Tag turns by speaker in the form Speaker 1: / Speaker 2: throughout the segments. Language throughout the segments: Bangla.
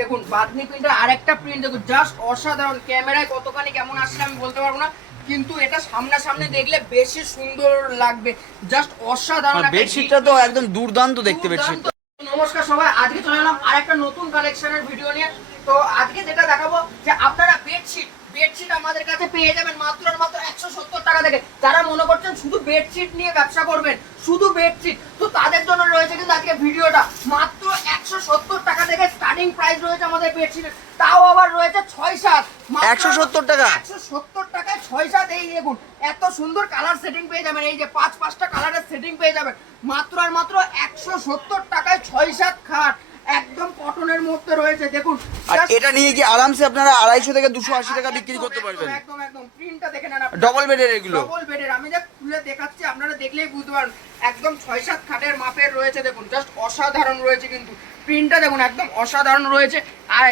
Speaker 1: দেখুন বাদনি প্রিন্টের আরেকটা প্রিন্ট দেখুন জাস্ট অসাধারণ। ক্যামেরায় কতখানি কেমন আসছে আমি বলতে পারব না কিন্তু এটা সামনাসামনি দেখলে বেশি সুন্দর লাগবে। জাস্ট অসাধারণ
Speaker 2: বেডশিটটা তো একদম দুর্দান্ত দেখতে। বেডশিটটা
Speaker 1: নমস্কার সবাই আজকে চলে এলাম আরেকটা নতুন কালেকশনের ভিডিও নিয়ে। তো আজকে যেটা দেখাবো যে আপনারা বেডশিট বেডশিট আমাদের কাছে পেয়ে যাবেন মাত্র মাত্র একশো সত্তর টাকা থেকে। যারা মনে করছেন শুধু বেডশিট নিয়ে ব্যবসা করবেন শুধু বেডশিট তো তাদের জন্য রয়েছে কিন্তু আজকে ভিডিওটা মাত্র একশো সত্তর টাকা থেকে স্টার্টিং প্রাইস রয়েছে আমাদের বেডশিটের তাও আবার রয়েছে ছয় সাত।
Speaker 2: 170 টাকা?
Speaker 1: একশো সত্তর টাকায় ছয় সাত। এই দেখুন এত সুন্দর কালার সেটিং পেয়ে যাবেন। এই যে পাঁচ পাঁচটা কালারের সেটিং পেয়ে যাবেন। মাত্র আর মাত্র একশো সত্তর টাকায় ছয় সাত খাট। একদম কটনের মধ্যে রয়েছে। দেখুন
Speaker 2: আর এটা নিয়ে কি আরামসে আপনারা আড়াইশো থেকে দুশো আশি টাকা বিক্রি করতে পারবেন?
Speaker 1: একদম একদম। প্রিন্টটা দেখে নেন
Speaker 2: ডবল বেডের এগুলো?
Speaker 1: ডবল বেডের আমি যা খুলে দেখাচ্ছি আপনারা দেখলেই বুঝতে পারবেন। একদম ছয় সাত খাটের মাপের রয়েছে। দেখুন জাস্ট অসাধারণ রয়েছে কিন্তু। প্রিন্টটা দেখুন একদম অসাধারণ রয়েছে। আর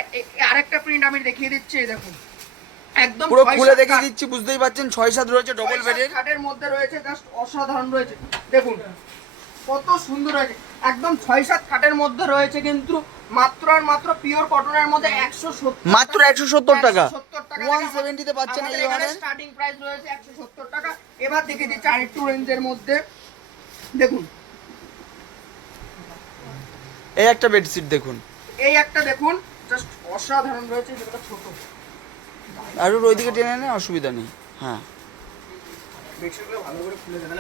Speaker 1: আরেকটা প্রিন্ট আমি দেখিয়ে দিচ্ছি এই দেখুন। একদম
Speaker 2: পুরো খুলে দেখিয়ে দিচ্ছি বুঝতেই পারছেন ছয় সাত রয়েছে ডবল বেডের
Speaker 1: খাটের মধ্যে রয়েছে জাস্ট অসাধারণ রয়েছে। দেখুন কত সুন্দর হয়েছে একদম ছয় সাত খাটের মধ্যে রয়েছে কিন্তু মাত্র আর মাত্র পিওর কটনের মধ্যে একশো
Speaker 2: মাত্র 170 টাকা। 170 তে পাচ্ছেন এই।
Speaker 1: স্টার্টিং প্রাইস রয়েছে একশো সত্তর টাকা। এবার দেখে দিচ্ছি আরেকটু রেঞ্জের মধ্যে। দেখুন
Speaker 2: এই একটা বেডশিট দেখুন।
Speaker 1: এই একটা দেখুন জাস্ট অসাধারণ রয়েছে যেটা ছোট।
Speaker 2: আর ওর ওইদিকে টেনে নেয় অসুবিধা নেই। হ্যাঁ।
Speaker 1: বেডশিটগুলো ভালো করে খুলে দেবেন।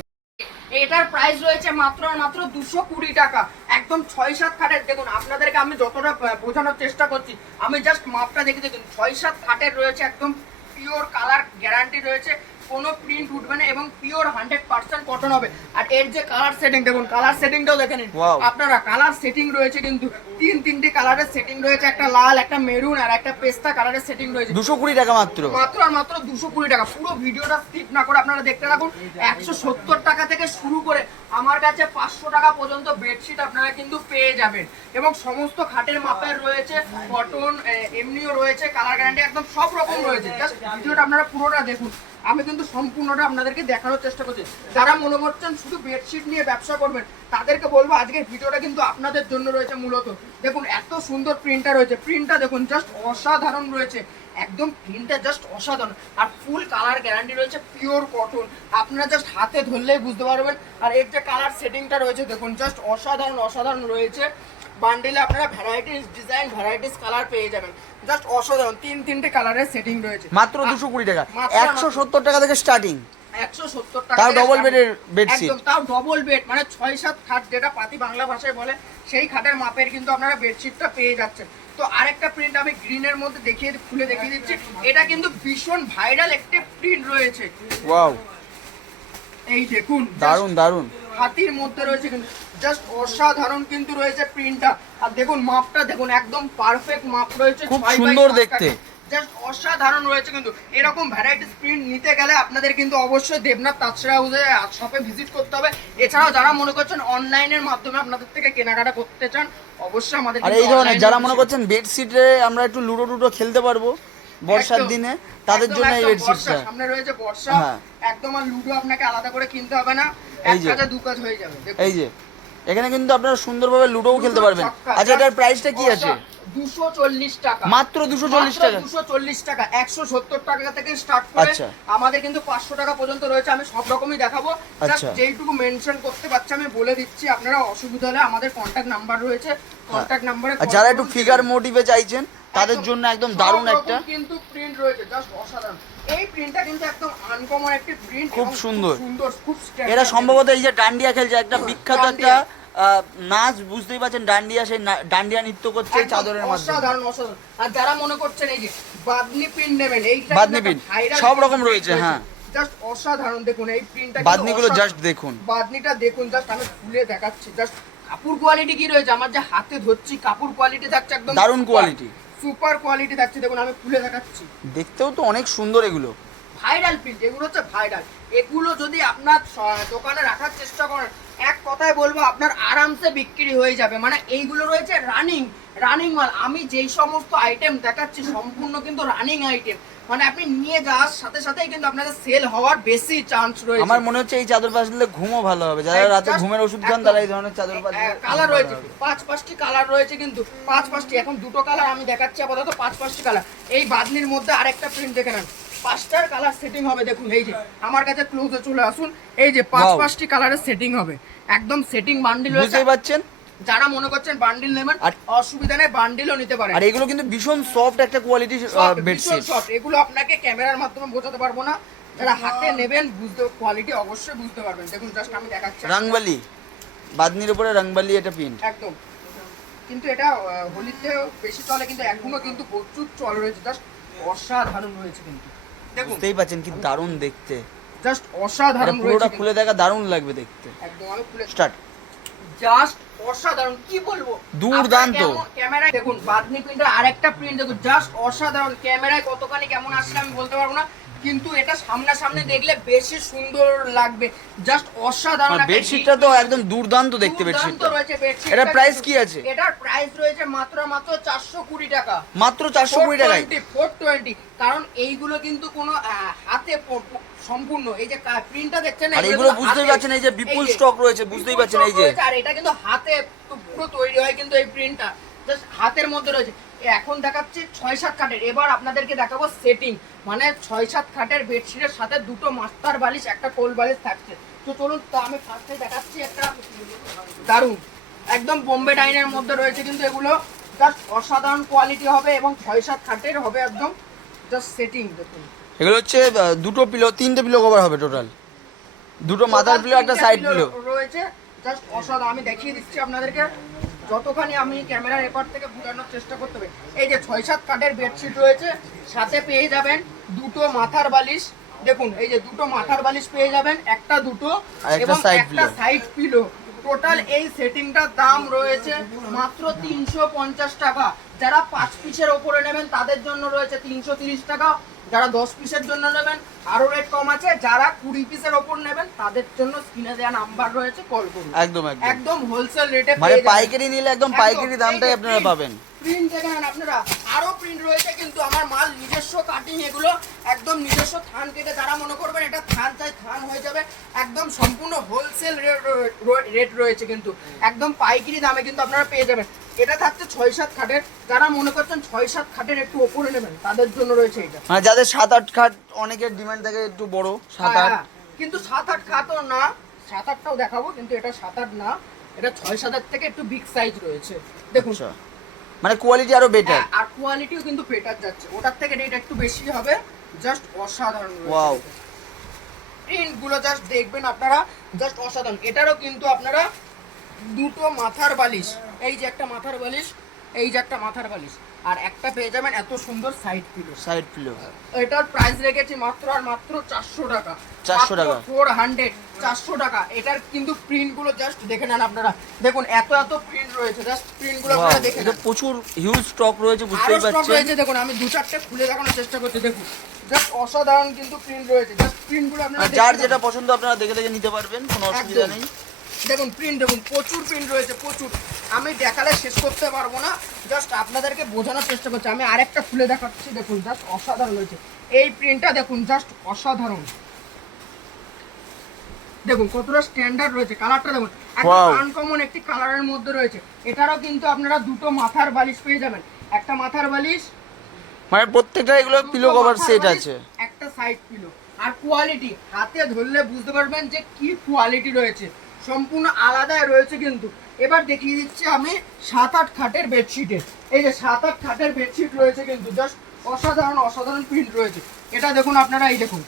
Speaker 1: এটার প্রাইস রয়েছে মাত্র মাত্র দুশো কুড়ি টাকা। একদম ছয় সাত খাটের দেখুন আপনাদেরকে আমি যতটা বোঝানোর চেষ্টা করছি আমি জাস্ট মাপটা দেখে দেখুন ছয় সাত খাটের রয়েছে একদম পিওর কালার গ্যারান্টি রয়েছে। কোনো প্রিন্ট উঠবে না এবং পিওর হান্ড্রেড পার্সেন্ট কটন হবে। আর এর যে কালার সেটিং দেখুন কালার সেটিংটাও দেখে নিন। আপনারা কালার সেটিং রয়েছে কিন্তু তিন তিনটে কালারের সেটিং রয়েছে একটা লাল একটা মেরুন আর একটা পেস্তা কালারের সেটিং রয়েছে।
Speaker 2: দুশো কুড়ি টাকা মাত্র।
Speaker 1: মাত্র আর মাত্র দুশো কুড়ি টাকা। পুরো ভিডিওটা স্কিপ না করে আপনারা দেখতে থাকুন। একশো সত্তর টাকা থেকে শুরু করে আমার কাছে পাঁচশো টাকা পর্যন্ত বেডশিট আপনারা কিন্তু পেয়ে যাবেন। এবং সমস্ত খাটের মাপের রয়েছে কটন এমনিও রয়েছে কালার গ্যারান্টি একদম সব রকম রয়েছে। জাস্ট ভিডিওটা আপনারা পুরোটা দেখুন। আমি কিন্তু সম্পূর্ণটা আপনাদেরকে দেখানোর চেষ্টা করছি। যারা মনে করছেন শুধু বেডশিট নিয়ে ব্যবসা করবেন, তাদেরকে বলব আজকের ভিডিওটা কিন্তু আপনাদের জন্য রয়েছে মূলত। দেখুন, এত সুন্দর প্রিন্টটা রয়েছে। প্রিন্টটা দেখুন জাস্ট অসাধারণ রয়েছে। একদম প্রিন্টটা জাস্ট অসাধারণ। আর ফুল কালার গ্যারান্টি রয়েছে পিওর কটন আপনারা জাস্ট হাতে ধরলেই বুঝতে পারবেন। আর এর যে কালার সেটিংটা রয়েছে, দেখুন জাস্ট অসাধারণ অসাধারণ রয়েছে। বান্ডেলে আপনারা ভ্যারাইটিস ডিজাইন ভ্যারাইটিস কালার পেয়ে যাবেন। জাস্ট অসাধারণ তিন তিনটে কালারের সেটিং রয়েছে।
Speaker 2: মাত্র দুশো কুড়ি টাকা। একশো সত্তর টাকা থেকে স্টার্টিং
Speaker 1: একশো সত্তর টাকা
Speaker 2: তাও।
Speaker 1: একদম তাও ডবল বেড মানে ছয় সাত খাট যেটা পাতি বাংলা ভাষায় বলে সেই খাটের মাপের কিন্তু আপনারা বেডশিটটা পেয়ে যাচ্ছেন। তো আরেকটা প্রিন্ট আমি গ্রিনের মধ্যে দেখিয়ে খুলে দেখিয়ে দিচ্ছি। এটা কিন্তু ভীষণ ভাইরাল একটি প্রিন্ট রয়েছে।
Speaker 2: ওয়াও
Speaker 1: এই দেখুন
Speaker 2: দারুণ দারুণ
Speaker 1: হাতির মধ্যে রয়েছে কিন্তু জাস্ট অসাধারণ কিন্তু রয়েছে প্রিন্টটা আর দেখুন মাপটা দেখুন একদম পারফেক্ট মাপ রয়েছে
Speaker 2: খুব সুন্দর দেখতে।
Speaker 1: জাস্ট অসাধারণ রয়েছে কিন্তু। এরকম ভ্যারাইটিস প্রিন্ট নিতে গেলে আপনাদের কিন্তু অবশ্যই দেবনাথ তাছাড়া হাউসে শপে ভিজিট করতে হবে। এছাড়াও যারা মনে করছেন অনলাইনের মাধ্যমে আপনাদের থেকে কেনাকাটা করতে চান অবশ্যই আমাদের
Speaker 2: আর এই ধরনের যারা মনে করছেন বেডশিটে আমরা একটু লুডো টুডো খেলতে পারব বর্ষার দিনে তাদের জন্য এই
Speaker 1: একদম
Speaker 2: বেডশিটটা
Speaker 1: সামনে রয়েছে বর্ষা।
Speaker 2: হ্যাঁ।
Speaker 1: একদম আর লুডো আপনাকে আলাদা করে কিনতে হবে না। এক। কাজে দু কাজ হয়ে যাবে।
Speaker 2: এই যে। এখানে কিন্তু আপনারা সুন্দরভাবে লুডোও খেলতে পারবেন। আচ্ছা এটার প্রাইসটা কি আছে?
Speaker 1: দুশো চল্লিশ টাকা।
Speaker 2: মাত্র দুশো চল্লিশ টাকা?
Speaker 1: দুশো চল্লিশ টাকা। একশো সত্তর টাকা থেকে স্টার্ট করে
Speaker 2: আচ্ছা।
Speaker 1: আমাদের কিন্তু পাঁচশো টাকা পর্যন্ত রয়েছে আমি সব রকমই দেখাবো।
Speaker 2: আচ্ছা।
Speaker 1: যেইটুকু মেনশন করতে পারছি আমি বলে দিচ্ছি আপনারা অসুবিধা হলে আমাদের কন্ট্যাক্ট নাম্বার রয়েছে। কন্ট্যাক্ট নাম্বারে
Speaker 2: যারা একটু ফিগার মোটিভে চাইছেন তাদের জন্য একদম দারুণ একটা
Speaker 1: কিন্তু প্রিন্ট রয়েছে জাস্ট অসাধারণ। এই প্রিন্টটা কিন্তু একদম আনকমন একটি প্রিন্ট
Speaker 2: খুব সুন্দর।
Speaker 1: সুন্দর খুব
Speaker 2: এরা সম্ভবত এই যে ডান্ডিয়া খেলছে একটা বিখ্যাত একটা নাচ বুঝতেই পারছেন ডান্ডিয়া সেই ডান্ডিয়া নৃত্য করছে চাদরের মাধ্যমে
Speaker 1: অসাধারণ অসাধারণ আর যারা মনে করছেন এই যে বাদনি পিন নেবেন এইটা
Speaker 2: বাদনি pin, সব রকম রয়েছে, হ্যাঁ।
Speaker 1: জাস্ট অসাধারণ দেখুন এই প্রিন্টটা
Speaker 2: বাদনিগুলো just দেখুন।
Speaker 1: বাদনিটা দেখুন জাস্ট আমি খুলে দেখাচ্ছি জাস্ট কাপড় কোয়ালিটি কি রয়েছে আমার যে হাতে ধরছি কাপড় কোয়ালিটি থাকছে একদম
Speaker 2: দারুণ quality।
Speaker 1: সুপার কোয়ালিটি দেখছি দেখুন আমি খুলে দেখাচ্ছি।
Speaker 2: দেখতেও তো অনেক সুন্দর এগুলো।
Speaker 1: ভাইরাল প্রিন্ট এগুলো হচ্ছে ভাইরাল। এগুলো যদি আপনার দোকানে রাখার চেষ্টা করেন এক কথায় বলব আপনার আরামসে বিক্রি হয়ে যাবে। মানে এইগুলো রয়েছে রানিং রানিং মাল। আমি যেই সমস্ত আইটেম দেখাচ্ছি সম্পূর্ণ কিন্তু রানিং আইটেম মানে আপনি নিয়ে যাওয়ার সাথে সাথেই কিন্তু আপনাদের সেল হওয়ার বেশি চান্স রয়েছে।
Speaker 2: আমার মনে হচ্ছে এই চাদর পাশ দিলে ঘুমও ভালো হবে। যারা রাতে ঘুমের ওষুধ খান তারা এই ধরনের চাদর পাশ
Speaker 1: কালার রয়েছে পাঁচ পাঁচটি কালার রয়েছে কিন্তু। পাঁচ পাঁচটি। এখন দুটো কালার আমি দেখাচ্ছি আপাতত পাঁচ পাঁচটি কালার এই বাদনির মধ্যে আরেকটা প্রিন্ট দেখে নেন। পাঁচটার কালার সেটিং হবে দেখুন এই যে আমার কাছে ক্লোজে চলে আসুন। এই যে পাঁচ পাঁচটি কালারের সেটিং হবে। একদম সেটিং বান্ডিল রয়েছে।
Speaker 2: বুঝতেই পারছেন?
Speaker 1: যারা মনে করছেন বান্ডিল নেবেন অসুবিধা নেই বান্ডিলও নিতে পারেন।
Speaker 2: আর এগুলো কিন্তু ভীষণ সফট একটা কোয়ালিটি
Speaker 1: ভীষণ
Speaker 2: বেডশিট
Speaker 1: এগুলো আপনাকে ক্যামেরার মাধ্যমে বোঝাতে পারব না। যারা হাতে নেবেন বুঝতে কোয়ালিটি অবশ্যই বুঝতে পারবেন। দেখুন জাস্ট আমি দেখাচ্ছি
Speaker 2: রাংবালি বাদনির উপরে রাংবালি এটা প্রিন্ট
Speaker 1: একদম। কিন্তু এটা হোলিতে বেশি চলে কিন্তু এখনও কিন্তু প্রচুর চল রয়েছে। জাস্ট অসাধারণ রয়েছে কিন্তু।
Speaker 2: বুঝতেই পারছেন কি দারুণ দেখতে।
Speaker 1: জাস্ট
Speaker 2: মানে
Speaker 1: অসাধারণ
Speaker 2: পুরোটা খুলে দেখা দারুণ লাগবে দেখতে।
Speaker 1: একদম আমি খুলে
Speaker 2: স্টার্ট।
Speaker 1: জাস্ট অসাধারণ কি বলব?
Speaker 2: দুর্দান্ত।
Speaker 1: ক্যামেরায় দেখুন বাদনি প্রিন্টের আরেকটা প্রিন্ট দেখুন জাস্ট অসাধারণ। ক্যামেরায় কতখানি কেমন আসলে আমি বলতে পারব না। কিন্তু এটা সামনাসামনি দেখলে বেশি সুন্দর লাগবে। জাস্ট অসাধারণ একটা
Speaker 2: বেডশিটটা তো একদম দুর্দান্ত দেখতে বেডশিটটা
Speaker 1: রয়েছে বেডশিটটা
Speaker 2: এটা প্রাইস কি আছে?
Speaker 1: এটার প্রাইস রয়েছে মাত্র মাত্র চারশো কুড়ি টাকা।
Speaker 2: মাত্র চারশো কুড়ি টাকায়।
Speaker 1: ফোর টোয়েন্টি কারণ এইগুলো কিন্তু কোনো হাতে সম্পূর্ণ। এই যে প্রিন্টটা দেখছেন না,
Speaker 2: আর
Speaker 1: এগুলো
Speaker 2: বুঝতেই পারছেন এই যে বিপুল স্টক রয়েছে, বুঝতেই পারছেন এই যে।
Speaker 1: আর এটা কিন্তু হাতে পুরো তৈরি হয় কিন্তু এই প্রিন্টটা জাস্ট হাতের মধ্যে রয়েছে। এখন দেখাচ্ছি ছয় সাত খাটের। এবার আপনাদেরকে দেখাবো সেটিং মানে ছয় সাত খাটের বেডশিটের সাথে দুটো মাস্টার বালিশ একটা কোল বালিশ থাকছে। তো চলুন তো আমি ফার্স্টে দেখাচ্ছি একটা দারুণ। একদম বোম্বে ডাইনের মধ্যে রয়েছে কিন্তু এগুলো। জাস্ট অসাধারণ কোয়ালিটি হবে এবং ছয় সাত খাটের হবে একদম জাস্ট সেটিং দেখুন।
Speaker 2: এগুলো হচ্ছে দুটো পিলো তিনটে পিলো কভার হবে টোটাল দুটো মাথার পিলো একটা সাইড পিলো
Speaker 1: রয়েছে। জাস্ট অসাধারণ আমি দেখিয়ে দিচ্ছি আপনাদেরকে। যতখানি আমি ক্যামেরার এপার থেকে বোঝানোর চেষ্টা করতে হবে এই যে ছয় সাত কাঠের বেডশিট রয়েছে সাথে পেয়ে যাবেন দুটো মাথার বালিশ। দেখুন এই যে দুটো মাথার বালিশ পেয়ে যাবেন একটা দুটো এবং একটা সাইড পিলো টোটাল এই সেটিংটার দাম রয়েছে মাত্র তিনশো পঞ্চাশ টাকা। যারা পাঁচ পিসের ওপরে নেবেন তাদের জন্য রয়েছে তিনশো তিরিশ টাকা। যারা দশ পিসের জন্য নেবেন আরও রেট কম আছে যারা কুড়ি পিসের ওপর নেবেন তাদের জন্য স্ক্রিনে দেওয়া নাম্বার রয়েছে কল করুন।
Speaker 2: একদম একদম।
Speaker 1: হোলসেল রেটে
Speaker 2: মানে পাইকারি নিলে একদম পাইকারি দামটাই আপনারা পাবেন।
Speaker 1: প্রিন্ট দেখে নেন আপনারা আরও প্রিন্ট রয়েছে কিন্তু আমার মাল নিজস্ব কাটিং এগুলো একদম নিজস্ব থান কেটে যারা মনে করবেন এটা থান চাই থান হয়ে যাবে। একদম সম্পূর্ণ হোলসেল রেট রয়েছে কিন্তু। একদম পাইকারি দামে কিন্তু আপনারা পেয়ে যাবেন। এটা থাকছে ছয় সাত খাটের। যারা মনে করছেন ছয় সাত খাটের একটু ওপরে নেবেন তাদের জন্য রয়েছে এটা
Speaker 2: মানে যাদের সাত আট খাট অনেকের ডিমান্ড থাকে একটু বড় সাত
Speaker 1: হ্যাঁ,
Speaker 2: আট।
Speaker 1: হ্যাঁ। কিন্তু সাত আট খাতও না সাত আটটাও দেখাবো কিন্তু এটা সাত আট না। এটা ছয় সাতের থেকে একটু বিগ সাইজ রয়েছে। দেখুন।
Speaker 2: আচ্ছা। মানে কোয়ালিটি আরও বেটার
Speaker 1: হ্যাঁ, আর কোয়ালিটিও কিন্তু বেটার যাচ্ছে। ওটার থেকে রেট একটু বেশি হবে। জাস্ট অসাধারণ
Speaker 2: Wow.
Speaker 1: প্রিন্টগুলো জাস্ট দেখবেন আপনারা। জাস্ট অসাধারণ। এটারও কিন্তু আপনারা দুটো মাথার বালিশ। এই যে একটা মাথার বালিশ এই যে একটা মাথার বালিশ। আর একটা পেয়ে যাবেন এত সুন্দর সাইড পিলো
Speaker 2: সাইড পিলো
Speaker 1: এটার প্রাইস রেখেছি মাত্র আর মাত্র চারশো টাকা।
Speaker 2: 400 টাকা।
Speaker 1: ফোর হান্ড্রেড চারশো টাকা। এটার কিন্তু প্রিন্টগুলো জাস্ট দেখে নেন আপনারা। দেখুন এত এত প্রিন্ট রয়েছে। জাস্ট
Speaker 2: প্রিন্টগুলো
Speaker 1: আপনারা দেখে
Speaker 2: এটা
Speaker 1: নেন।
Speaker 2: প্রচুর হিউজ স্টক রয়েছে বুঝতেই
Speaker 1: স্টক
Speaker 2: পারছেন
Speaker 1: রয়েছে দেখুন আমি দু চারটে খুলে দেখানোর চেষ্টা করছি দেখুন। জাস্ট অসাধারণ কিন্তু প্রিন্ট রয়েছে। জাস্ট প্রিন্টগুলো আপনারা
Speaker 2: যার যেটা পছন্দ আপনারা দেখে দেখে নিতে পারবেন কোনো অসুবিধা নেই।
Speaker 1: দেখুন প্রিন্ট দেখুন প্রচুর প্রিন্ট রয়েছে প্রচুর। আমি দেখালে শেষ করতে পারব না। জাস্ট আপনাদেরকে বোঝানোর চেষ্টা করছি। আমি আরেকটা খুলে দেখাচ্ছি দেখুন জাস্ট অসাধারণ রয়েছে এই প্রিন্টটা দেখুন জাস্ট অসাধারণ। দেখুন কতটা স্ট্যান্ডার্ড রয়েছে। কালারটা দেখুন. একদম আনকমন একটি কালারের মধ্যে রয়েছে। এটারও কিন্তু আপনারা দুটো মাথার বালিশ পেয়ে যাবেন। একটা মাথার বালিশ
Speaker 2: মানে প্রত্যেকটা এগুলো পিলো কভার সেট আছে।
Speaker 1: একটা সাইড পিলো আর কোয়ালিটি হাতে ধরলে বুঝতে পারবেন যে কি কোয়ালিটি রয়েছে। সম্পূর্ণ আলাদাই রয়েছে কিন্তু। এবার দেখিয়ে দিচ্ছি আমি সাত আট খাটের বেডশিটের এই যে সাত আট খাটের বেডশিট রয়েছে কিন্তু জাস্ট অসাধারণ অসাধারণ প্রিন্ট রয়েছে। এটা দেখুন আপনারা এই দেখুন।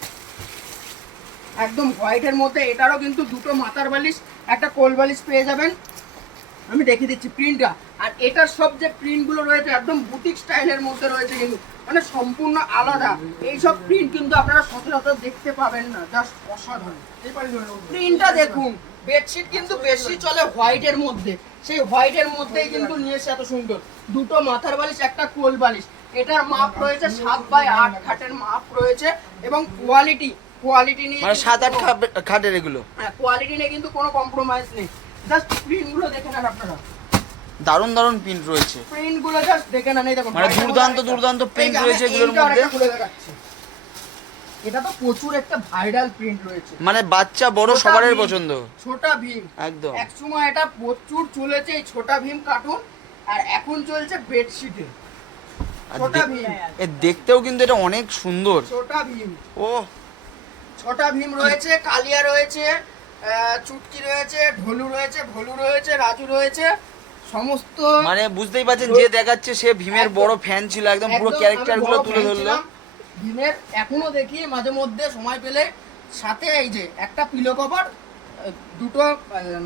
Speaker 1: একদম হোয়াইটের মধ্যে এটারও কিন্তু দুটো মাথার বালিশ একটা কোল বালিশ পেয়ে যাবেন। আমি দেখিয়ে দিচ্ছি প্রিন্টটা আর এটার সব যে প্রিন্টগুলো রয়েছে একদম বুটিক স্টাইলের মধ্যে রয়েছে কিন্তু মানে সম্পূর্ণ আলাদা। এইসব প্রিন্ট কিন্তু আপনারা সচরাচর দেখতে পাবেন না জাস্ট অসাধারণ। প্রিন্টটা দেখুন। বেডশিট কিন্তু বেশি চলে হোয়াইটের মধ্যে। সেই হোয়াইটের মধ্যেই কিন্তু নিয়ে এসে এত সুন্দর। দুটো মাথার বালিশ একটা কোল বালিশ। এটার মাপ রয়েছে সাত বাই আট খাটের মাপ রয়েছে এবং কোয়ালিটি কোয়ালিটি নিয়ে
Speaker 2: মানে সাত আট খাটের এগুলো?
Speaker 1: হ্যাঁ কোয়ালিটি নিয়ে কিন্তু কোনো কম্প্রোমাইজ নেই। জাস্ট প্রিন্টগুলো দেখে নেন আপনারা।
Speaker 2: দারুণ দারুণ প্রিন্ট রয়েছে।
Speaker 1: প্রিন্টগুলো জাস্ট দেখে নেন। এই দেখুন
Speaker 2: মানে দুর্দান্ত দুর্দান্ত
Speaker 1: আমি
Speaker 2: রয়েছে এগুলোর মধ্যে।
Speaker 1: এটা তো প্রচুর একটা ভাইরাল প্রিন্ট রয়েছে।
Speaker 2: মানে বাচ্চা বড় সবারই পছন্দ।
Speaker 1: ছোটা ভীম।
Speaker 2: একদম।
Speaker 1: এটা প্রচুর চলেছে এই ছোটা ভীম কার্টুন আর এখন চলছে বেডশিটে ছোটা ভীম।
Speaker 2: এ দেখতেও কিন্তু এটা অনেক সুন্দর।
Speaker 1: ছোটা ভীম।
Speaker 2: ও
Speaker 1: ছোটা ভীম রয়েছে কালিয়া রয়েছে চুটকি রয়েছে ঢোলু রয়েছে ভোলু রয়েছে রাজু রয়েছে সমস্ত
Speaker 2: মানে বুঝতেই পারছেন যে দেখাচ্ছে সে ভীমের বড় ফ্যান ছিল একদম পুরো
Speaker 1: ক্যারেক্টারগুলো
Speaker 2: তুলে ধরলো।
Speaker 1: ভীমের এখনও দেখি মাঝে মধ্যে সময় পেলে সাথে এই যে একটা পিলো কভার দুটো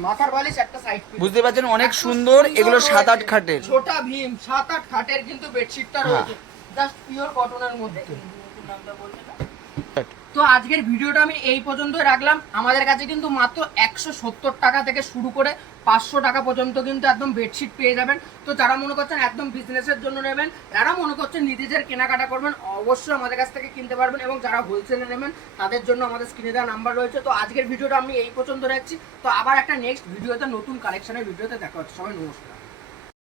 Speaker 1: মাথার বালিশ একটা সাইড
Speaker 2: বুঝতে পারছেন? অনেক সুন্দর এগুলো সাত আট খাটের।
Speaker 1: ছোটা ভীম সাত আট খাটের কিন্তু বেডশিটটা
Speaker 2: হ্যাঁ।
Speaker 1: রয়েছে। জাস্ট পিওর কটনের মধ্যে। তো আজকের ভিডিওটা আমি এই পর্যন্তই রাখলাম। আমাদের কাছে কিন্তু মাত্র একশো সত্তর টাকা থেকে শুরু করে পাঁচশো টাকা পর্যন্ত কিন্তু একদম বেডশিট পেয়ে যাবেন। তো যারা মনে করছেন একদম বিজনেসের জন্য নেবেন, যারা মনে করছেন নিজেদের কেনাকাটা করবেন, অবশ্যই আমাদের কাছ থেকে কিনতে পারবেন এবং যারা হোলসেলে নেবেন, তাদের জন্য আমাদের স্ক্রিনে দেওয়া নাম্বার রয়েছে। তো আজকের ভিডিওটা আমি এই পর্যন্ত রাখছি। তো আবার একটা নেক্সট ভিডিওতে, নতুন কালেকশনের ভিডিওতে দেখা হচ্ছে। সবাই নমস্কার।